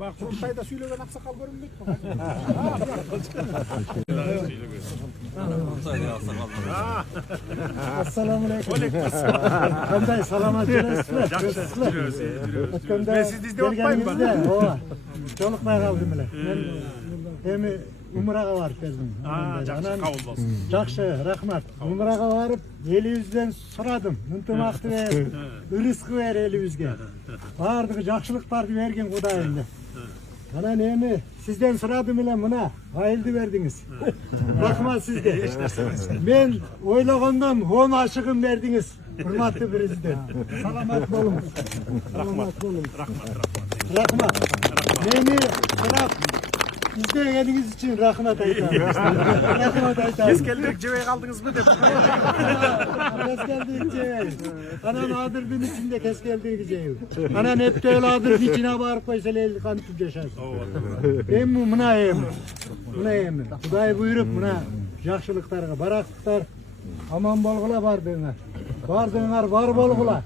Bak Kurultay'da söylenen aksakal görünmüyor. Assalamu alaikum. Qanday salomat yurasizlar? Ben siz dizde otmayın bak. Joliqmay qoldim. Men endi umraga borib keldim. Жақсы қабыл болсын. Жақсы, рахмат. Umraga borib, elibizden сұрадым. Ынтымақты бер, рызқы бер elibizге. Бардығы жақсылықтарды берген Құдайым. Анан эми сизден сұрадым эле мына айылды бердиңиз. Рахмат сизге. Мен ойлогондон 10 ашыгын бердиңиз. Урматтуу президент. Саламат болуңуз. Саламат болуңуз. Рахмат. Мени сұрап İzlediğiniz için rahmet aytам. Rahmet aytам. Kez geldik ceveye kaldınız mı деп. Kes geldik cevey. Anan adırdın içinde kes geldik cevey. Anan hep öyle adırdın içine bağırıp koysa leyli kanıtıp yaşar. Emmi mına emmi. Mına emmi. Kuday buyurup mına жақшылықтарға, барақтықтар aman bolgula bardığınar. Bardığınar var bolgula.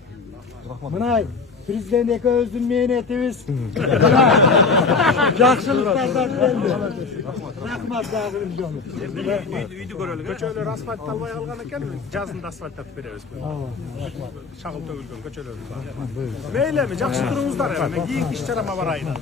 Mına Президент экөөбүздүн мээнетибиз жакшылыктардан келди. Рахмат дагы жолу. Үйдү көрөлү. Көчөлөр асфальтталбай калган экен, жазында асфальттатып беребиз. Шагыл төгүлгөн көчөлөр бар. Мейлеми, жакшы туруңуздар. Мен кийинки иш чарама барайын.